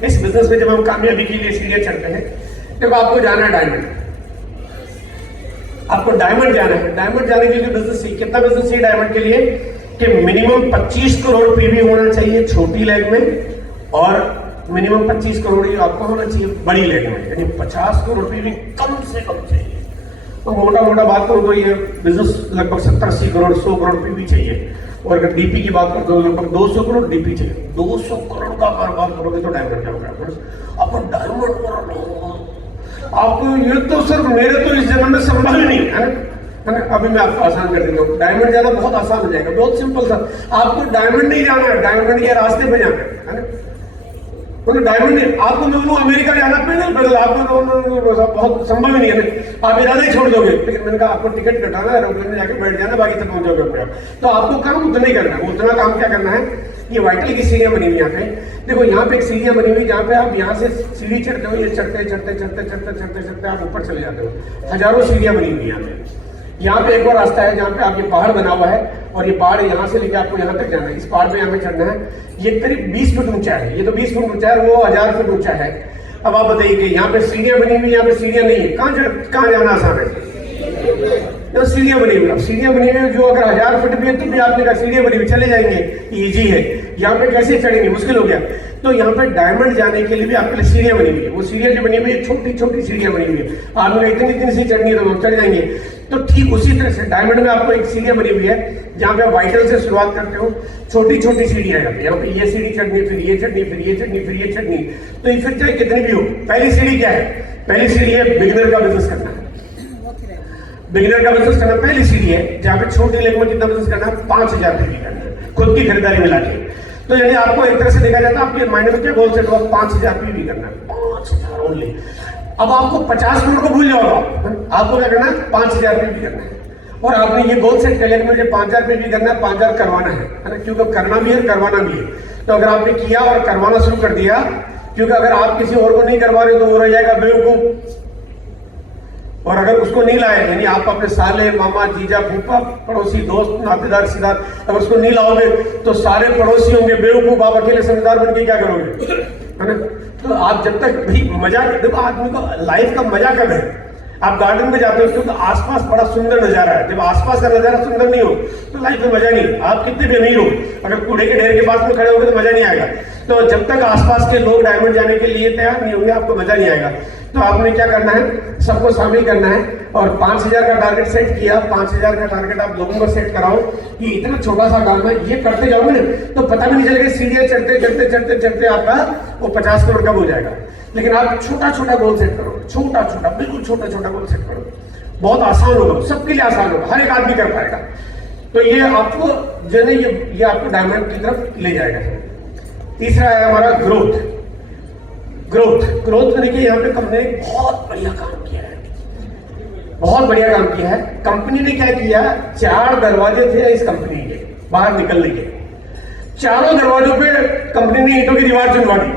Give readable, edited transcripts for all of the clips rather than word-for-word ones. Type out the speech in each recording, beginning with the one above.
इस बिजनेस में जब हम कामयाबी के लिए सीढ़ियां चढ़ते हैं, देखो आपको जाना है डायमंड, आपको डायमंड जाना है। डायमंड जाने के लिए बिजनेस कितना बिजनेस चाहिए डायमंड के लिए कि मिनिमम 25 करोड़ पीवी होना चाहिए छोटी लेग में, और मिनिमम 25 करोड़ ही आपको होना चाहिए बड़ी लेग में, यानी 50 करोड़ पीवी कम से कम चाहिए। तो मोटा मोटा बात करो तो ये बिजनेस लगभग 70-80 करोड़ 100 करोड़ पीवी चाहिए। और अगर डीपी की बात करते हो लगभग 200 करोड़ डीपी चाहिए। 200 करोड़ का कारोबार करोगे तो डायमंड जाओगे। आपको डायमंड आपको ये तो सर मेरे तो इस जन्म में संभव ही नहीं है ना। अभी मैं आपको आसान कर देता हूँ, डायमंड जाना बहुत आसान हो जाएगा, बहुत सिंपल सा। आपको डायमंड नहीं जाना है, डायमंड के रास्ते पे जाना है ना। तो डायमंड नहीं, आपको मैं बोलूँ अमेरिका जाना पैदल, आपको बहुत संभव ही नहीं है, आप इरादा ही छोड़ दोगे। लेकिन मैंने कहा आपको टिकट कटाना है, एरोप्लेन में जाके बैठ जाना, बाकी तक पहुंच जाओगे आप। तो आपको काम उतना ही करना है। उतना काम क्या करना है, ये वाइटल की सीढ़ियां बनी हुई यहाँ पे, देखो यहाँ पे एक सीढ़ियां बनी हुई, जहाँ पे आप यहाँ से सीढ़ी चढ़ते हो, ये चढ़ते चढ़ते चढ़ते चढ़ते चढ़ते चढ़ते आप ऊपर चले जाते हो। हजारों सीढ़ियां बनी हुई यहाँ पे। यहाँ पे एक और रास्ता है जहाँ पे आप ये पहाड़ बना हुआ है, और ये पहाड़ यहाँ से लेके आपको यहाँ तक जाना है। इस पहाड़ पे यहाँ पे चढ़ना है, ये करीब 20 फुट ऊंचा है। ये तो 20 फुट ऊंचा है, वो 1000 फुट ऊंचा है। अब आप बताइए कि यहाँ पे सीढ़ियां बनी हुई, यहाँ पे सीढ़ियां नहीं है, कहाँ जाना आसान है? तो सीढ़ियां बनी हुई, अब सीढ़ियां बनी हुई जो अगर 1000 फुट भी है तो भी आपने कहा सीढ़ियां बनी हुई चले जाएंगे, इजी है। यहाँ पे कैसे चढ़ेंगे, मुश्किल हो गया। तो यहाँ पे डायमंड जाने के लिए भी आपके लिए सीढ़ियां बनी हुई है। वो सीढ़ियां जो बनी हुई है छोटी छोटी सीढ़ियां बनी हुई है, आपने इतनी इतनी सी चढ़नी है तो चढ़ जाएंगे। तो ठीक उसी तरह से डायमंड में आपको एक सीढ़ियां बनी हुई है, जहाँ पे आप वाइटल से शुरुआत करते हो, छोटी छोटी सीढ़ियां है। यहाँ पे ये सीढ़ी चढ़नी, फिर ये चढ़नी, फिर ये चढ़नी, फिर ये चढ़नी। तो ये फिर चाहे कितनी भी हो, पहली सीढ़ी क्या है? पहली सीढ़ी है बिगिनर का बिजनेस करना है। बिगिनर का बिजनेस करना पहली सीढ़ी है, जहाँ पे छोटी लेग में कितना बिजनेस करना है? 5000 पीवी करना है, खुद की खरीदारी मिला के। तो यानी आपको एक तरह से देखा जाता है आपके माइंड में क्या गोल सेट हुआ? 5000 पीवी करना है, 5000 ओनली। अब आपको 50 करोड़ को भूल जाओगा, आपको क्या करना है? 5000 पीवी करना है। और आपने ये गोल सेट कर लिया कि मुझे 5000 पीवी करना है, 5000 करवाना है ना, क्योंकि करना भी है करवाना भी है। तो अगर आपने किया और करवाना शुरू कर दिया, क्योंकि अगर आप किसी और को नहीं करवा रहे तो वो रह जाएगा बेवकूफ। और अगर उसको नहीं लाए, यानी आप अपने साले, मामा, जीजा, फूफा, पड़ोसी, दोस्त, नातेदार, रिश्तेदार, अगर उसको नहीं लाओगे तो सारे पड़ोसी होंगे बेवकूफ, आप अकेले समझदार बन के क्या करोगे, है ना। तो आप जब तक भाई मजा, देखो आदमी को लाइफ का मजा कब है? आप गार्डन में जाते हो क्योंकि आसपास बड़ा सुंदर नजारा है। जब आसपास का नजारा सुंदर नहीं हो तो लाइफ में मजा नहीं। आप कितने भी अमीर हो, अगर कूड़े के ढेर के पास में खड़े होंगे तो मजा नहीं आएगा। तो जब तक आसपास के लोग डायमंड जाने के लिए तैयार नहीं होंगे, आपको मजा नहीं आएगा। तो आपने क्या करना है? सबको शामिल करना है, और 5000 का टारगेट सेट किया। 5000 का टारगेट आप लोगों को सेट कराओ कि इतना छोटा सा काम है, ये करते जाओगे ना तो पता भी नहीं चलेगा, सीढ़ियां चढ़ते चढ़ते चढ़ते चढ़ते आपका वो 50 करोड़ कब हो जाएगा। लेकिन आप छोटा छोटा गोल सेट करो, छोटा छोटा, बिल्कुल छोटा छोटा गोल सेट करो, बहुत आसान होगा, सबके लिए आसान होगा, हर एक आदमी कर पाएगा। तो ये आपको जो है ये आपको डायमंड की तरफ ले जाएगा। तीसरा है हमारा ग्रोथ। ग्रोथ करने के यहाँ पे कंपनी ने बहुत बढ़िया काम किया है, बहुत बढ़िया काम किया है। कंपनी ने क्या किया? 4 दरवाजे थे इस कंपनी के बाहर निकलने के, चारों दरवाजों पे कंपनी ने ईंटों की दीवार चुनवा दी,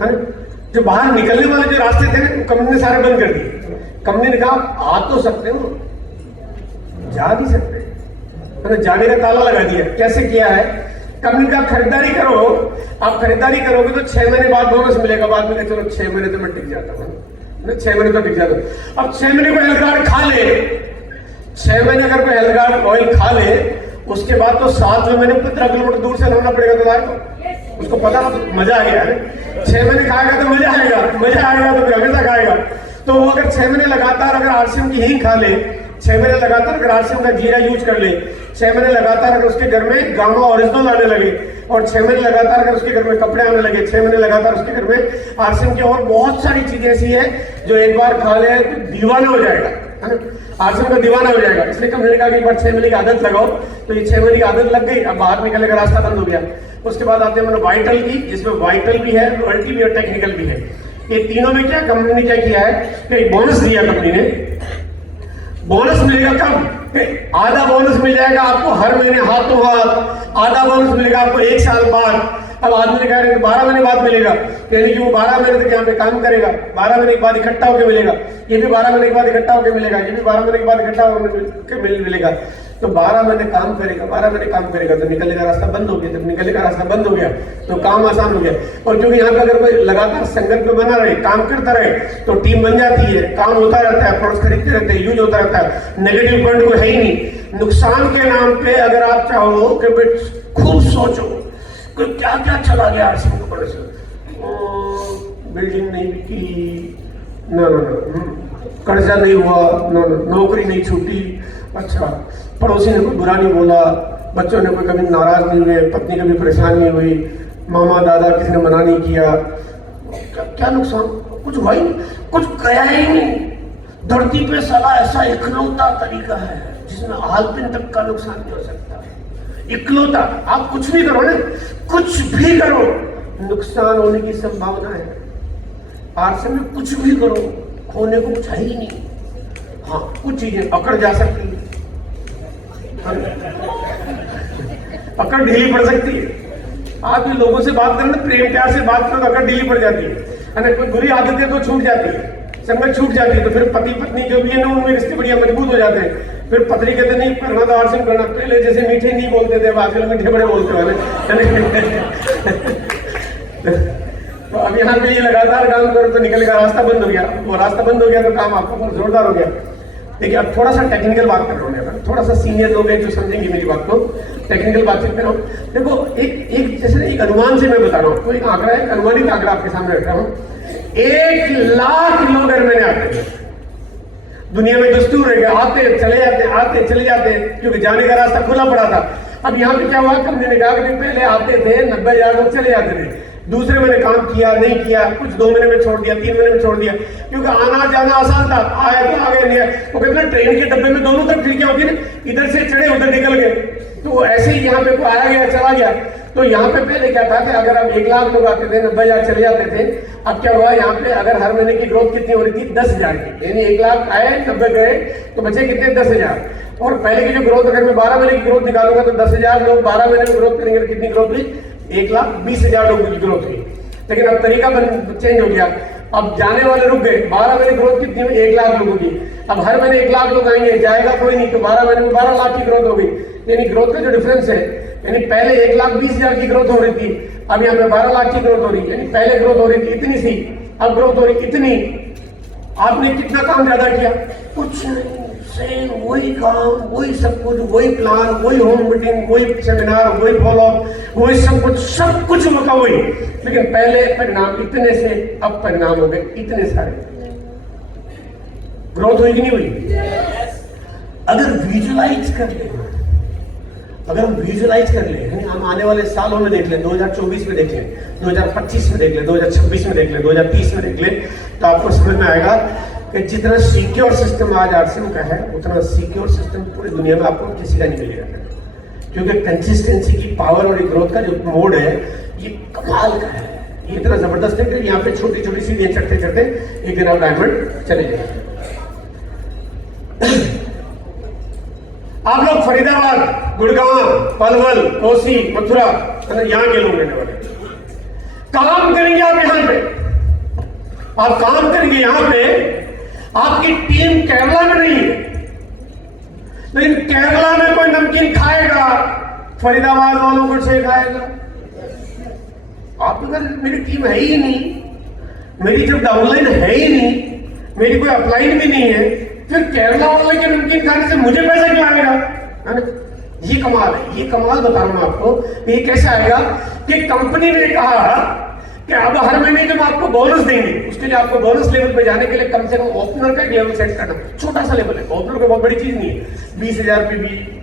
है ना। जो बाहर निकलने वाले जो रास्ते थे कंपनी ने सारे बंद कर दिए। कंपनी ने कहा आ तो सकते हो, जा नहीं सकते, है ना, जाने का ताला लगा दिया। कैसे किया है? कंपनी का खरीदारी करो, आप खरीदारी करोगे तो 6 महीने बाद बोनस मिलेगा। बाद में चलो 6 महीने तो मैं टिक जाता हूँ, 6 महीने तो टिक जाता हूँ। अब 6 महीने को हेल्थगार्ड खा ले, 6 महीने अगर कोई हेल्थगार्ड ऑयल खा ले, उसके बाद तो 7वें महीने 15 किलोमीटर दूर से लाना पड़ेगा। तो लाए उसको पता मजा आ गया है, 6 महीने खाएगा तो मजा आएगा, मजा आएगा तो फिर हमेशा खाएगा। तो वो अगर 6 महीने लगातार अगर आरसीएम की हींग खा ले, 6 महीने लगातार अगर आरसीएम का जीरा यूज कर ले, 6 महीने लगातार अगर उसके घर में गामा ओरिजिनल आने लगे, और 6 महीने लगातार अगर उसके घर में कपड़े आने लगे, 6 महीने लगातार उसके घर में आरसीएम की और बहुत सारी चीजें ऐसी है जो एक बार खा ले तो दीवाना हो जाएगा, है ना, आरसीएम का दीवाना हो जाएगा। इसलिए कंपनी का एक बार 6 महीने की आदत लगाओ। तो ये 6 महीने की आदत लग गई, अब बाहर निकलने का रास्ता बंद हो गया। उसके बाद आते हैं मतलब वाइटल की, जिसमें वाइटल भी है, रॉयल्टी भी और टेक्निकल भी है। ये तीनों में क्या कंपनी ने क्या किया है कि बोनस दिया। कंपनी ने बोनस मिलेगा कब? आधा बोनस मिल जाएगा आपको हर महीने हाथों हाथ, आधा बोनस मिलेगा आपको 1 साल बाद, अब आदमी ने कहा 12 महीने बाद मिलेगा, यानी कि वो 12 महीने तक यहाँ पे काम करेगा, 12 महीने के बाद इकट्ठा होकर मिलेगा, ये भी 12 महीने के बाद इकट्ठा होकर मिलेगा, ये भी 12 महीने के बाद इकट्ठा होकर मिलेगा। तो 12 महीने काम करेगा, 12 महीने काम करेगा तो निकलने का रास्ता बंद हो गया। जब निकलने का रास्ता बंद हो गया तो काम आसान हो गया। और क्योंकि यहाँ पे अगर कोई लगातार संगत में बना रहे, काम करता रहे तो टीम बन जाती है, काम होता रहता है, प्रोडक्ट्स खरीदते रहते हैं, यूज होता रहता है, नेगेटिव पॉइंट कोई है ही नहीं। नुकसान के नाम पे अगर आप चाहो कि खूब सोचो कि क्या क्या चला गया आरसीएम के ऊपर से, बिल्डिंग नहीं बिकी, ना कर्जा नहीं हुआ, ना नौकरी नहीं छूटी, अच्छा पड़ोसी ने कोई बुरा नहीं बोला, बच्चों ने कोई कभी नाराज नहीं हुए, पत्नी कभी परेशान नहीं हुई, मामा दादा किसी ने मना नहीं किया, क्या नुकसान? कुछ हुआ ही नहीं, कुछ गया ही नहीं। धरती पे साला ऐसा इकलौता तरीका है जिसमें हालपिन तक का नुकसान नहीं हो सकता। इकलौता, आप कुछ भी करो ना, कुछ भी करो नुकसान होने की संभावना है। आरसीएम में कुछ भी करो खोने को कुछ है ही नहीं। हाँ, कुछ चीजें अकड़ जा सकती है, अकड़ ढीली पड़ सकती है। आप भी लोगों से बात करें, प्रेम प्यार से बात करो तो अकड़ ढीली पड़ जाती है। कोई बुरी आदतें तो छूट जाती है, संगत छूट जाती है, तो फिर पति पत्नी जो भी है ना उनमें रिश्ते बढ़िया मजबूत हो जाते हैं। फिर पत्नी कहते नहीं करना तो आरसीएम करना, पहले जैसे मीठे नहीं बोलते थे आजकल मीठे बड़े बोलते वाले। तो अब यहाँ पे ये लगातार काम करो तो निकलने का रास्ता बंद हो गया। वो रास्ता बंद हो गया तो काम आपका बहुत जोरदार हो गया। देखिए अब थोड़ा सा टेक्निकल बात कर रहा हूँ, थोड़ा सा सीनियर लोग हैं जो समझेंगे मेरी बात को, टेक्निकल बातचीत कर रहा हूँ। देखो एक जैसे एक अनुमान से मैं बता रहा हूँ, कोई आंकड़ा है, अनुमानित आंकड़ा आपके सामने रख रहा हूँ। 1 लाख लोग हर महीने आते हैं, दुनिया में दस्तूर है, आते चले जाते, आते चले जाते, क्योंकि जाने का रास्ता खुला पड़ा था। अब यहाँ पे क्या हुआ, कंपनी ने कहा कि पहले आते थे 90,000 लोग चले जाते थे, दूसरे महीने काम किया नहीं किया, कुछ 2 महीने में छोड़ दिया, 3 महीने में छोड़ दिया, क्योंकि आना जाना आसान था, आया तो आ गए, नहीं आया वो कहते ट्रेन के डब्बे में दोनों तरफ खिड़कियां होती है, इधर से चढ़े उधर निकल गए। तो ऐसे ही यहाँ पे कोई आया गया चला गया। तो यहाँ पे पहले क्या था कि अगर अब 1 लाख लोग आते थे, 90,000 चले जाते थे। अब क्या हुआ, यहाँ पे अगर हर महीने की ग्रोथ कितनी हो रही थी, 10,000 की, यानी 1 लाख आए, 90 गए, तो बचे कितने, 10,000। और पहले की जो ग्रोथ, अगर मैं 12 महीने की ग्रोथ निकालूंगा तो 10,000 लोग 12 महीने में ग्रोथ करेंगे, कितनी ग्रोथ हुई, 1,20,000 लोगों की ग्रोथ हुई। लेकिन अब तरीका चेंज हो गया, अब जाने वाले रुक गए। 12 महीने ग्रोथ कितनी हुई, 1 लाख लोगों की। अब हर महीने 1 लाख लोग आएंगे, जाएगा कोई नहीं, तो 12 महीने में 12 लाख की ग्रोथ हो गई। यानी ग्रोथ का जो डिफरेंस है, यानी पहले 1,20,000 की ग्रोथ हो रही थी, अब यहाँ पे 12 लाख की ग्रोथ हो रही है। यानी पहले ग्रोथ हो रही थी इतनी सी, अब ग्रोथ हो रही इतनी। आपने कितना काम ज्यादा किया, कुछ नहीं, सेम वही काम, वही सब कुछ, वही प्लान, वही होम मीटिंग, वही सेमिनार, वही फॉलोअप, वही सब कुछ होगा वही। लेकिन पहले परिणाम इतने से, अब परिणाम हो गए इतने सारे। ग्रोथ हुई कि नहीं हुई? अगर विजुअलाइज कर ले, अगर हम विजुअलाइज कर ले, हम आने वाले सालों में देख लें, 2024 में देख लें, 2025 में देख लें, 2026 में देख लें, 2030 में देख लें, तो आपको समझ में आएगा कि जितना सिक्योर सिस्टम आज आरसीएम का है, उतना सिक्योर सिस्टम पूरी दुनिया में आपको किसी का नहीं मिलेगा। क्योंकि कंसिस्टेंसी की पावर और ग्रोथ का जो मोड है, ये कमाल का है, ये इतना जबरदस्त है कि यहाँ पे छोटी छोटी सीढ़ियां चढ़ते चढ़ते एक दिन आप डायमंड चले जाएंगे। आप लोग फरीदाबाद, गुड़गांव, पलवल, कोसी, मथुरा, यहाँ के लोग रहने वाले, काम करेंगे आप यहाँ पे, आप काम करेंगे यहाँ पे। आपकी टीम केरला में नहीं है, लेकिन केरला में कोई नमकीन खाएगा, फरीदाबाद वालों को से खाएगा। आप अगर मेरी टीम है ही नहीं, मेरी जब डाउनलाइन है ही नहीं, मेरी कोई अपलाइन भी नहीं है, फिर केरला वाले के नमकीन खाने से मुझे पैसा क्यों आएगा? ये कमाल है, ये कमाल बता रहा हूं आपको। ये कैसे आएगा कि कंपनी ने कहा कि अब हर महीने जब आपको बोनस देंगे, उसके लिए आपको बोनस लेवल पे जाने के लिए कम से कम ओपनर का एक लेवल सेट करना, छोटा सा लेवल है, ओपनर को बहुत बड़ी चीज नहीं है। 20,000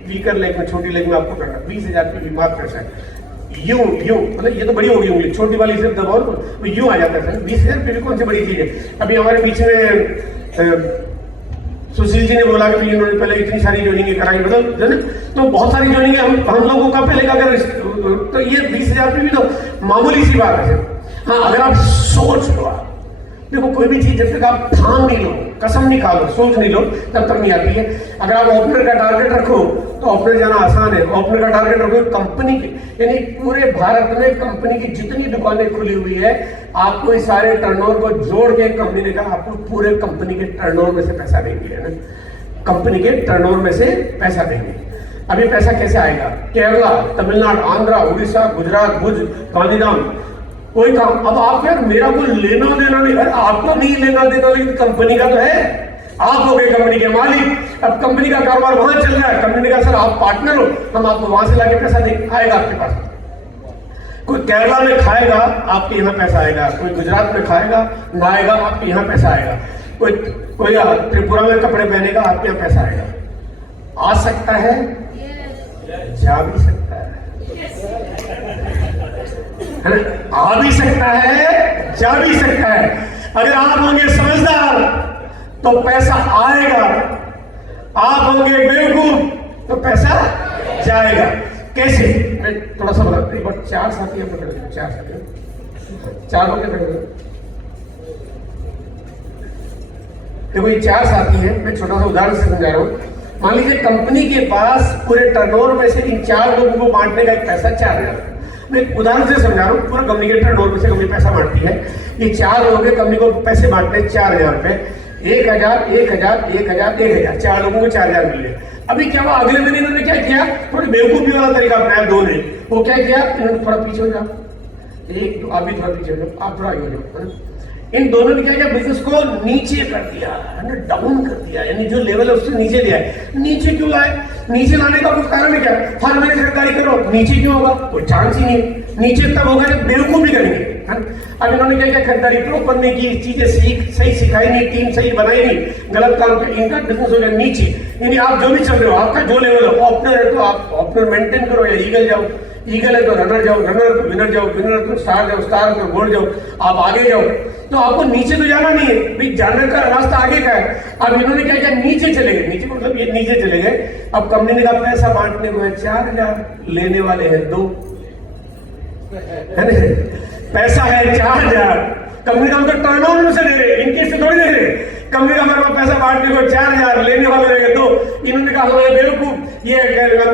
वीकर लेग में, छोटी लेग में आपको करना 20,000 मार्क कर सकते, यूं मतलब ये तो बड़ी होगी उंगली, छोटी वाली सिर्फ दबाओ तो यूं आ जाता है। 20,000 कौन सी बड़ी चीज है? अभी हमारे बीच में सुशील जी ने बोला कि इन्होंने पहले इतनी सारी ज्वाइनिंग कराई, मतलब तो बहुत सारी ज्वाइनिंग हम लोगों का पहले का अगर तो ये 20,000 भी तो मामूली सी बात है। हाँ, अगर आप सोच लो, देखो कोई भी चीज जब तक आप ठान नहीं लो, कसम नहीं खा लो, सोच नहीं लो, तब तक नहीं आती है। अगर आप ओपनर का टारगेट रखो तो ओपनर जाना आसान है। ओपनर का टारगेट रखो कंपनी के, यानी पूरे भारत में कंपनी की जितनी दुकानें खुली हुई है, आपको इस सारे टर्नओवर को जोड़ के कंपनी ने कहा आपको पूरे कंपनी के टर्नओवर में से पैसा देंगे, है ना, कंपनी के टर्नओवर में से पैसा देंगे। अभी पैसा कैसे आएगा? केरला, तमिलनाडु, आंध्रा, उड़ीसा, गुजरात, भुज, गांधीधाम, कोई काम। अब आप यार मेरा कोई लेना देना नहीं है, आपको नहीं लेना देना, लेकिन कंपनी का तो है, आप हो गए कंपनी के मालिक। अब कंपनी का कारोबार वहां चल रहा है, कंपनी का सर आप पार्टनर हो, हम आपको वहां से लाके पैसा दे आएगा आपके पास। कोई केरला में खाएगा आपके यहाँ पैसा आएगा, कोई गुजरात में खाएगा नहाएगा आपके यहाँ पैसा आएगा, कोई त्रिपुरा में कपड़े पहनेगा आपके यहाँ पैसा आएगा। आ सकता है, जा भी सकता है ना, आ भी सकता है, जा भी सकता है। अगर आप होंगे समझदार तो पैसा आएगा, आप होंगे बेवकूफ तो पैसा जाएगा। कैसे? मैं थोड़ा सा बता, एक बार 4 साथी पकड़ लो, 4 साथी, 4 लोग पकड़ लो। देखो ये 4 साथी हैं, मैं छोटा सा उदाहरण से समझा रहा हूं। मान लीजिए कंपनी के पास पूरे टर्नओवर में से इन 4 लोगों को बांटने का एक पैसा 4,000। मैं एक उदाहरण से समझा रहा हूँ, पूरा कंपनी के टर्नओवर में से कंपनी पैसा बांटती है। ये 4 लोगों के कंपनी को पैसे बांटने 4,000 रुपए, 1,000, 1,000, 1,000, 1,000, 4 लोगों को 4,000 मिल गए। अभी क्या हुआ, अगले महीने इन्होंने क्या किया, थोड़ी बेवकूफी वाला तरीका अपनाया दो ने। वो क्या किया, इन्होंने थोड़ा पीछे हो जाओ, एक आप भी थोड़ा पीछे हो जाओ, आप थोड़ा आगे हो जाओ। इन दोनों ने क्या किया, बिजनेस को नीचे कर दिया, डाउन कर दिया, यानी जो लेवल है उससे नीचे लिया है। नीचे क्यों लाए? नीचे लाने का कुछ कारण है क्या? हर महीने खरीदारी करो, नीचे क्यों होगा? कोई चांस ही नहीं। नीचे तब होगा जब बेवकूफी करेंगे। अब इन्होंने क्या किया, खरीदारी करो, करने की चीजें सही सिखाई नहीं, टीम सही बनाई नहीं, गलत काम पे इनका बिजनेस हो जाए नीचे। यानी आप जो भी चल रहे हो, आपका जो लेवल है, ओपनर है तो आप ओपनर मेंटेन करो, या ईगल जाओ, ईगल है तो रनर जाओ, रनर तो विनर जाओ, विनर तो स्टार जाओ, स्टार तो गोल्ड जाओ, आप आगे जाओ। तो आपको नीचे तो जाना नहीं है भाई, जाने का रास्ता आगे का है। अब इन्होंने क्या किया, नीचे चले गए, नीचे मतलब ये नीचे चले गए। अब कंपनी ने कहा पैसा बांटने को है 4,000, लेने वाले हैं 2, है ना, पैसा है 4,000। कंपनी का मतलब टर्नओवर में से दे रहे, इनके से थोड़ी दे रहे। कंपनी का हमारे पैसा बांटने को 4,000, लेने वाले रहेंगे 2। इन्होंने कहा हमारे बेवकूफ, ये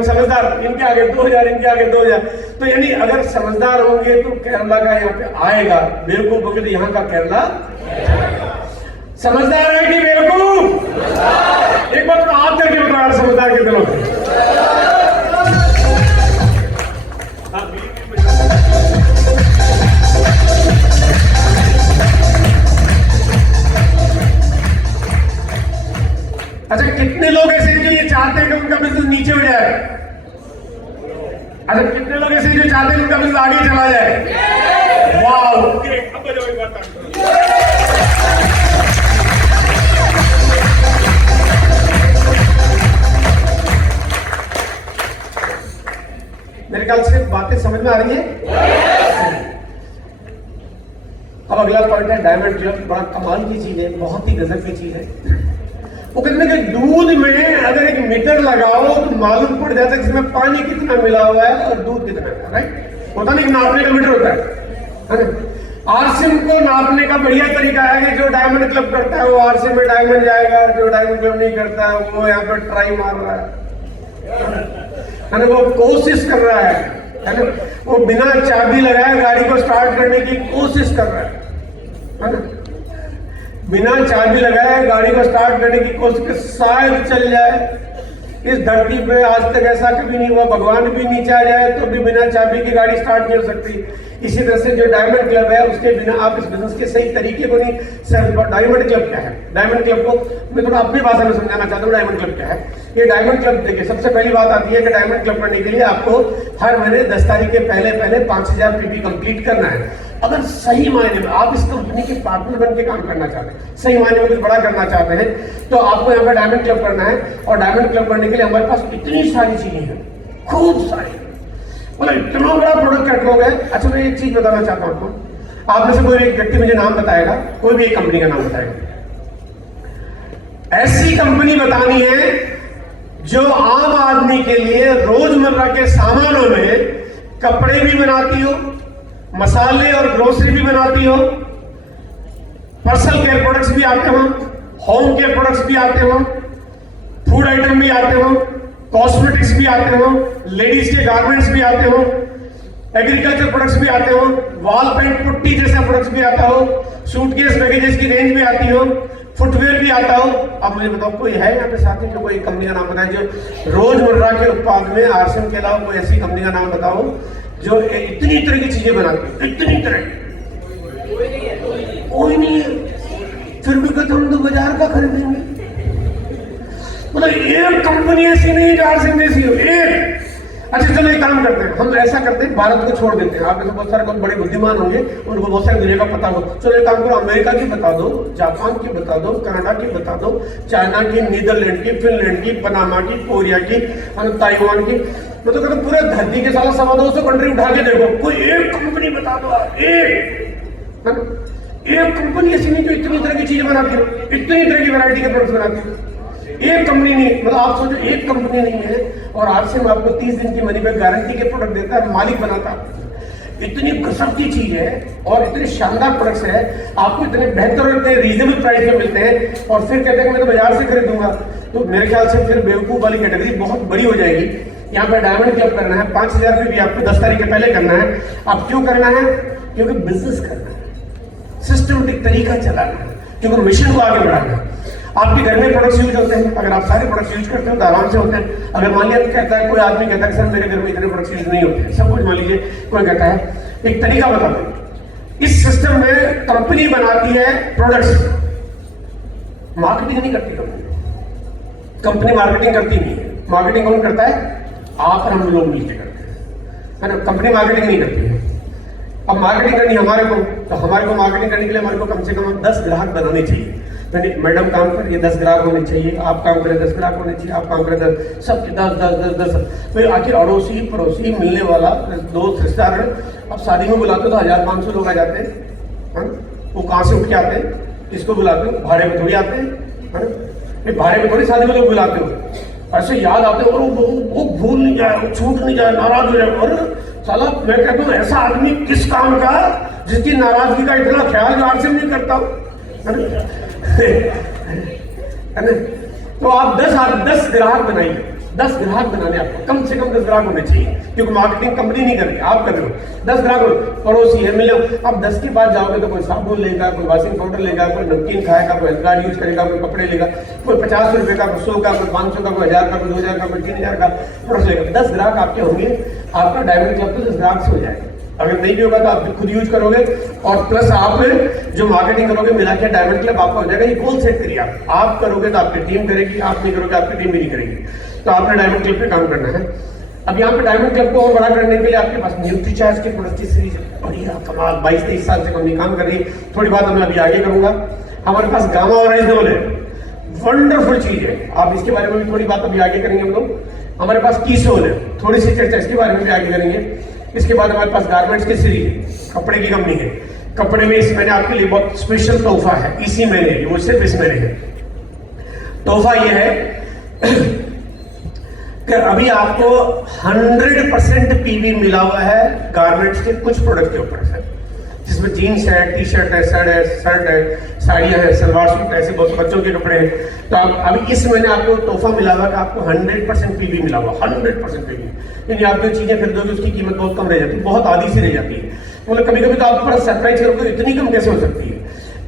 समझदार, इनके आगे 2,000, इनके आगे 2,000। तो यानी अगर समझदार होंगे तो केरला का यहाँ पे आएगा, बेवकूफ होंगे तो यहाँ का केरला। समझदार है कि बेवकूफ? एक बात तो आप करके बताओ, समझदार कितने लोग? अच्छा, कितने लोग ऐसे हैं जो ये चाहते हैं कि उनका बिजनेस नीचे हो जाए? अच्छा, कितने लोग ऐसे हैं जो चाहते हैं कि उनका बिजनेस आगे चला जाए? वाह, मेरे ख्याल से बातें समझ में आ रही है। अब अगला पॉइंट है डायमंड क्लब। बड़ा कमाल की चीज है, बहुत ही गजब की चीज है। वो कहते हैं कि दूध में अगर एक मीटर लगाओ तो मालूम पड़ जाता है जिसमें पानी कितना मिला हुआ है और दूध कितना है, राइट? होता नहीं, नापने का मीटर होता है ना। आरसीएम को नापने का बढ़िया तरीका है कि जो डायमंड क्लब करता है वो आरसीएम में डायमंड जाएगा, जो डायमंड क्लब नहीं करता है वो यहाँ पर ट्राई मार रहा है ना, वो कोशिश कर रहा है ना, वो बिना चाबी लगाए गाड़ी को स्टार्ट करने की कोशिश कर रहा है ना, बिना चाबी लगाए गाड़ी को स्टार्ट करने की कोशिश, शायद चल जाए। इस धरती पे आज तक ऐसा कभी नहीं हुआ, भगवान भी नीचे आ जाए तो भी बिना चाबी की गाड़ी स्टार्ट नहीं हो सकती। इसी तरह से जो डायमंड क्लब है उसके बिना आप इस बिजनेस के सही तरीके को नहीं। डायमंड क्लब क्या है? डायमंड क्लब को मैं थोड़ा अपनी भाषा में समझाना चाहता हूँ। डायमंड क्लब क्या है? ये डायमंड क्लब देखिए, सबसे पहली बात आती है कि डायमंड क्लब करने के लिए आपको हर महीने 10 तारीख के पहले 5,000 पीपी कंप्लीट करना है। अगर सही मायने में आप इस कंपनी के पार्टनर बन के काम करना चाहते हैं, सही मायने में कुछ बड़ा करना चाहते हैं, तो आपको यहाँ पर डायमंड क्लब करना है। और डायमंड क्लब करने के लिए हमारे पास इतनी सारी चीजें हैं, खूब सारी, मतलब इतना बड़ा प्रोडक्ट कैटलॉग है। अच्छा, मैं एक चीज बताना चाहता हूँ आपको। आप में से कोई एक व्यक्ति मुझे नाम बताएगा, कोई भी एक कंपनी का नाम बताएगा। ऐसी कंपनी बतानी है जो आम आदमी के लिए रोजमर्रा के सामानों में कपड़े भी बनाती हो, मसाले और ग्रोसरी भी बनाती हो, पर्सनल केयर प्रोडक्ट्स भी आते हो, होम केयर प्रोडक्ट्स भी आते हो, फूड आइटम भी आते हो, कॉस्मेटिक्स भी आते हो, लेडीज के गारमेंट्स भी आते हो, एग्रीकल्चर प्रोडक्ट्स भी आते हो, वॉल पेंट पुट्टी जैसा प्रोडक्ट्स भी आता हो, सूटकेस बैगेजेस की रेंज भी आती हो, फुटवेयर भी आता हो। अब मुझे बताओ कोई है यहाँ पे साथी जो कोई कंपनी का नाम बताए जो रोजमर्रा के उत्पाद में आरसीएम के अलावा कोई ऐसी कंपनी का नाम बताओ जो इतनी तरह की चीजें बनाती है, इतनी तरह कोई नहीं है। फिर भी कहते हम तो बाजार का खरीदेंगे। मतलब एक कंपनी ऐसी नहीं जो आरसीएम जैसी हो, एक। अच्छा चलो एक काम करते हैं, हम ऐसा करते हैं भारत को छोड़ देते हैं। आप में बहुत सारे लोग बड़े बुद्धिमान होंगे, उनको बहुत सारी दुनिया का पता हो। चलो एक काम करो, अमेरिका की बता दो, जापान की बता दो, कनाडा की बता दो, चाइना की, नीदरलैंड की, फिनलैंड की, पनामा की, कोरिया की, ताइवान की। मैं तो कहता हूँ पूरे धरती के साला 250 कंट्री उठा के देखो, कोई एक कंपनी बता दो, एक कंपनी ऐसी नहीं जो इतनी तरह की चीजें बनाती हो, इतनी तरह की वैरायटी के प्रोडक्ट्स बनाती हो। एक कंपनी नहीं, मतलब आप सोचो एक कंपनी नहीं है और आरसीएम आपको 30 दिन की मनी बैक गारंटी के प्रोडक्ट देता है, मालिक बनाता है। इतनी गजब की चीज है और इतने शानदार प्रोडक्ट्स है, आपको इतने बेहतर और इतने रीजनेबल प्राइस में मिलते हैं और फिर कहते हैं मैं तो बाजार से खरीदूंगा। तो मेरे ख्याल से फिर बेवकूफ वाली कैटेगरी बहुत बड़ी हो जाएगी। यहाँ पर डायमंड क्लब करना है 5000 रुपये भी आपको 10 तारीख के पहले करना है। अब क्यों करना है? क्योंकि बिजनेस करना है, सिस्टमेटिक तरीका चलाना है, क्योंकि मिशन को आगे बढ़ाना है। आपके घर में प्रोडक्ट्स यूज होते हैं, अगर आप सारे प्रोडक्ट्स यूज करते हो तो आराम से होते हैं। अगर मान लिया कहता है कोई आदमी कहता है सर मेरे घर में इतने प्रोडक्ट्स यूज नहीं होते, सब कुछ मान लीजिए कोई कहता है, एक तरीका बता दो। इस सिस्टम में कंपनी बनाती है प्रोडक्ट्स, मार्केटिंग नहीं करती कंपनी मार्केटिंग करती नहीं है। मार्केटिंग कौन करता है? आप और हम लोग मिलकर करते हैं, है ना। कंपनी मार्केटिंग नहीं करती है। अब मार्केटिंग करनी हमारे को, तो हमारे को मार्केटिंग करने के लिए हमारे को कम से कम 10 ग्राहक बनाने चाहिए। मैडम काम करिए 10 ग्राहक होने चाहिए, आप काम करें 10 ग्राहक होने चाहिए, आप काम करें 10, सबके 10। फिर आखिर अड़ोसी पड़ोसी मिलने वाला दोस्त रिश्तेदार। अब शादी में बुलाते तो 1500 लोग आ जाते हैं, वो कहाँ से उठ के आते हैं? किसको बुलाते हो? भाड़े में थोड़ी आते हैं, भाड़े में थोड़ी शादी में लोग बुलाते हो। ऐसे याद आते हो वो भूल नहीं जाए, वो छूट नहीं जाए, नाराज हो जाए। और साला मैं कहता हूँ ऐसा आदमी किस काम का जिसकी नाराजगी का इतना ख्याल आरसीएम नहीं करता है ना। तो आप 10 ग्राहक बनाइए, 10 ग्राहक बनाने आपको कम से कम 10 ग्राहक होने चाहिए, क्योंकि मार्केटिंग कंपनी नहीं कर रही, आप कर रहे हो। 10 ग्राहक पड़ोसी है मिले, अब 10 के बाद जाओगे तो कोई साबुन लेगा, कोई वॉशिंग पाउडर लेगा, कोई नमकीन खाएगा, कोई हेल्थ यूज करेगा, कोई कपड़े लेगा, कोई 50 रुपए का, कोई 100 का, कोई 500 का, कोई 1000 का, कोई 2000 का, कोई 3000 का प्रोडक्ट लेगा। 10 ग्राहक आपके होंगे, आपका डायमंड क्लब तो 10 ग्राहक से हो जाएगा। अगर नहीं भी होगा तो आप खुद यूज करोगे और प्लस आप जो मार्केटिंग करोगे मिला के डायमंड क्लब आपका हो जाएगा। ये गोल सेट करिए, आप करोगे तो आपकी टीम करेगी, आप नहीं करोगे आपकी टीम भी नहीं करेगी। तो आपने डायमंड क्लब पे काम करना है। अब यहाँ पे डायमंड क्लब को और बड़ा करने के लिए आपके पास न्यूट्रीचार्ज के प्रोडक्ट की सीरीज बढ़िया कमाल 22-23 साल से कंपनी काम कर रही है। थोड़ी बात मैं अभी आगे करूंगा। हमारे पास गामा ऑर्गेनिज्म है, वंडरफुल चीज है, आप इसके बारे में भी थोड़ी बात अभी आगे करेंगे हम लोग। हमारे पास कीसोल है, थोड़ी सी चर्चा इसके बारे में भी आगे करेंगे। इसके बाद हमारे पास गारमेंट्स की सीरीज है, कपड़े की कंपनी है। कपड़े में इस महीने आपके लिए बहुत स्पेशल तोहफा है, इसी महीने, वो सिर्फ इस महीने है। तोहफा ये है कि अभी आपको 100% पीवी मिला हुआ है गारमेंट्स के कुछ प्रोडक्ट के ऊपर से, जिसमें जीन्स है, टी शर्ट है, शर्ट है, साड़ियां है, सलवार सूट, ऐसे बहुत बच्चों के कपड़े हैं। तो आप अभी इस महीने आपको तोहफा मिला हुआ कि आपको 100% पीवी मिला हुआ, 100% पीवी। यानी आप जो चीजें खरीदोगे उसकी कीमत बहुत कम रह जाती है, बहुत आधी सी रह जाती है। मतलब कभी कभी तो आप थोड़ा सरप्राइज करोगे इतनी कम कैसे हो सकती है,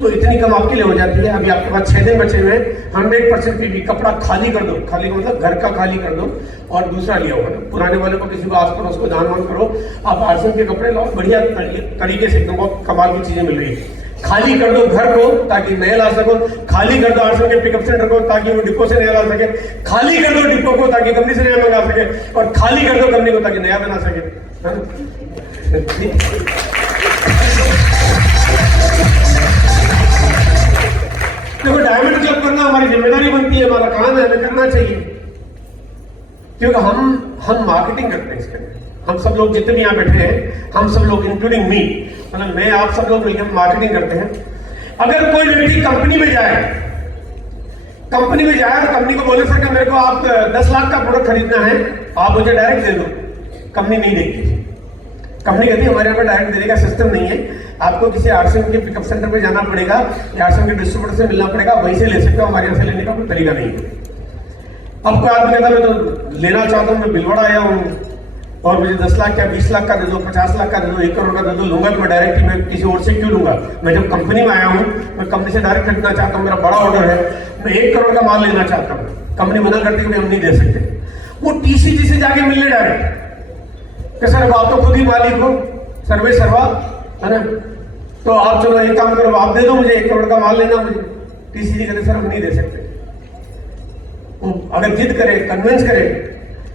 तो इतनी कम आपके लिए हो जाती है। अभी आपके पास 6 दिन बचे हुए हैं, 100% पीवी। कपड़ा खाली कर दो, खाली मतलब घर का खाली कर दो और दूसरा लिया होगा ना, पुराने वाले को किसी को आस पड़ोस को दान वान करो। आप आरसीएम के कपड़े लाओ, बढ़िया तरीके से एकदम बहुत कमाल की चीजें मिल रही है। खाली कर दो घर को ताकि नया ला सको, खाली कर दो आरसीएम के पिकअप सेंटर को ताकि वो डिपो से नया ला सके, खाली कर दो डिपो को ताकि कंपनी से नया मंगा सके, और खाली कर दो कंपनी को ताकि नया बना सके। देखो डायमंड क्लब करना हमारी जिम्मेदारी बनती है, हमारा काम है, हमें करना चाहिए, क्योंकि हम मार्केटिंग करते हैं इसके अंदर। हम सब लोग जितने यहाँ बैठे हैं, हम सब लोग इंक्लूडिंग मी, मतलब मैं, आप सब लोग मिलकर मार्केटिंग करते हैं। अगर कोई व्यक्ति कंपनी में जाए और कंपनी को बोले सर मेरे को आप 10 लाख का प्रोडक्ट खरीदना है, आप मुझे डायरेक्ट दे दो, कंपनी नहीं देगी। कंपनी कहती है हमारे यहाँ पर डायरेक्ट देने का सिस्टम नहीं है, आपको किसी आरसीएम के पिकअप सेंटर पे जाना पड़ेगा या आरसीएम के डिस्ट्रीब्यूटर से मिलना पड़ेगा, वहीं से ले सकते हो, हमारे यहाँ से लेने का कोई तरीका नहीं है। अब कोई आदमी कहता मैं तो लेना चाहता हूँ, मैं बिलवाड़ा आया हूँ और मुझे 10 लाख या 20 लाख का दे दो, 50 लाख का दे दो, 1 करोड़ का दे दो, लूंगा तो मैं डायरेक्ट, मैं किसी और से क्यों लूंगा? मैं जब कंपनी में आया हूँ, मैं कंपनी से डायरेक्ट खरीदना चाहता हूँ, मेरा बड़ा ऑर्डर है, मैं 1 करोड़ का माल लेना चाहता हूँ, कंपनी मना करती है कि हम नहीं दे सकते। वो टीसीजी से जाके मिलने डायरेक्ट कि सर आप तो खुद ही मालिक हो, सर्वे सर्वा है ना, तो आप चलो एक काम करो, आप दे दो मुझे 1 करोड़ का माल लेना मुझे। टीसीजी कहते सर हम नहीं दे सकते। अगर जिद करे, कन्विंस करे,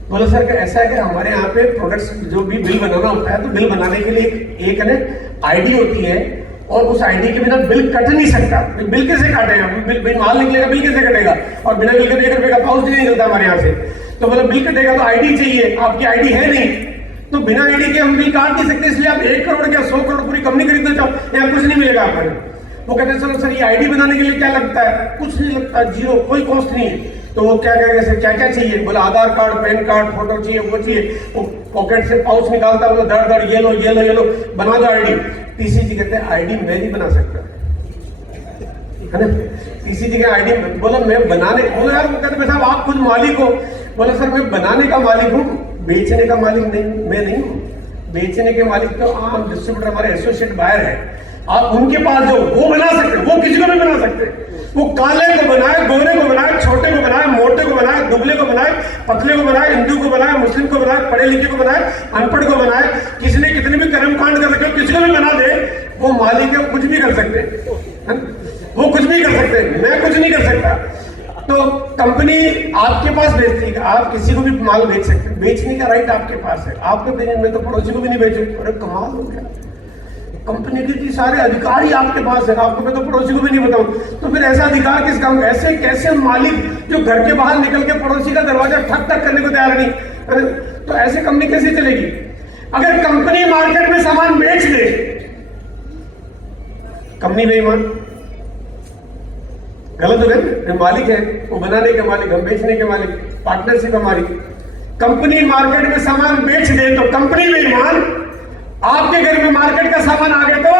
बोलो सर कि ऐसा है कि हमारे यहाँ पे प्रोडक्ट्स जो भी बिल बनाना होता है, तो बिल बनाने के लिए एक ना आईडी होती है और उस आईडी के बिना बिल कट नहीं सकता। बिल कैसे काटेगा? बिल माल निकलेगा, बिल कैसे कटेगा? और बिना बिल के 1 रुपए का पाउच नहीं निकलता हमारे यहाँ से। तो मतलब बिल कटेगा तो आईडी चाहिए, आपकी आईडी है नहीं, तो बिना आईडी के हम बिल काट नहीं सकते। इसलिए आप 1 करोड़ या 100 करोड़ पूरी कंपनी खरीदना चाहो, यहाँ कुछ नहीं मिलेगा आपको। वो कहते हैं सर ये आईडी बनाने के लिए क्या लगता है? कुछ नहीं लगता, जीरो, कोई कॉस्ट नहीं है। तो वो क्या कहेगा सर क्या क्या चाहिए? बोला आधार कार्ड, पैन कार्ड, फोटो चाहिए, वो चाहिए। वो पॉकेट से पाउच निकालता है, धड़ धड़ ये लो ये लो ये लो, बना दो आईडी। टीसीजी कहते हैं आईडी मैं नहीं बना सकता, है ना। टीसीजी के आईडी बोला मैं बनाने, बोला यार, वो कहते साहब आप खुद मालिक हो। बोला सर मैं बनाने का मालिक हूँ, बेचने का मालिक नहीं, मैं नहीं हूँ। बेचने के मालिक तो आम डिस्ट्रीब्यूटर हमारे एसोसिएट बायर है, आप उनके पास जाओ, वो बना सकते, वो किसी को भी बना सकते। वो काले को बनाए, गोरे को बनाए, छोटे को बनाए, मोटे को बनाए, दुबले को बनाए, पतले को बनाए, हिंदू को बनाए, मुस्लिम को बनाए, पढ़े लिखे को बनाए, अनपढ़ को बनाए, किसी ने कितने भी कर्म कांड कर रखे हो, किसी को भी बना दे, वो मालिक है, कुछ भी कर सकते, वो कुछ भी कर सकते, मैं कुछ नहीं कर सकता। तो कंपनी आपके पास बेचती है, आप किसी को भी माल बेच सकते, बेचने का राइट आपके पास है। आपके बेचने में तो पड़ोसी को भी नहीं बेचो, अरे कमाल हो गया। कंपनी के सारे अधिकार ही आपके पास है, आपको मैं तो पड़ोसी को भी नहीं बताऊं, तो फिर ऐसा अधिकार किस काम? ऐसे कैसे मालिक जो घर के बाहर निकल के पड़ोसी का दरवाजा ठक ठक करने को तैयार नहीं, तो ऐसे कंपनी कैसे चलेगी? अगर कंपनी मार्केट में सामान बेच दे, कंपनी बेईमान, गलत हो गया। मालिक है वो बनाने के मालिक, हम बेचने के मालिक, पार्टनरशिप हमारी। कंपनी मार्केट में सामान बेच दे तो कंपनी बेईमान, आपके घर में मार्केट का सामान आ गया तो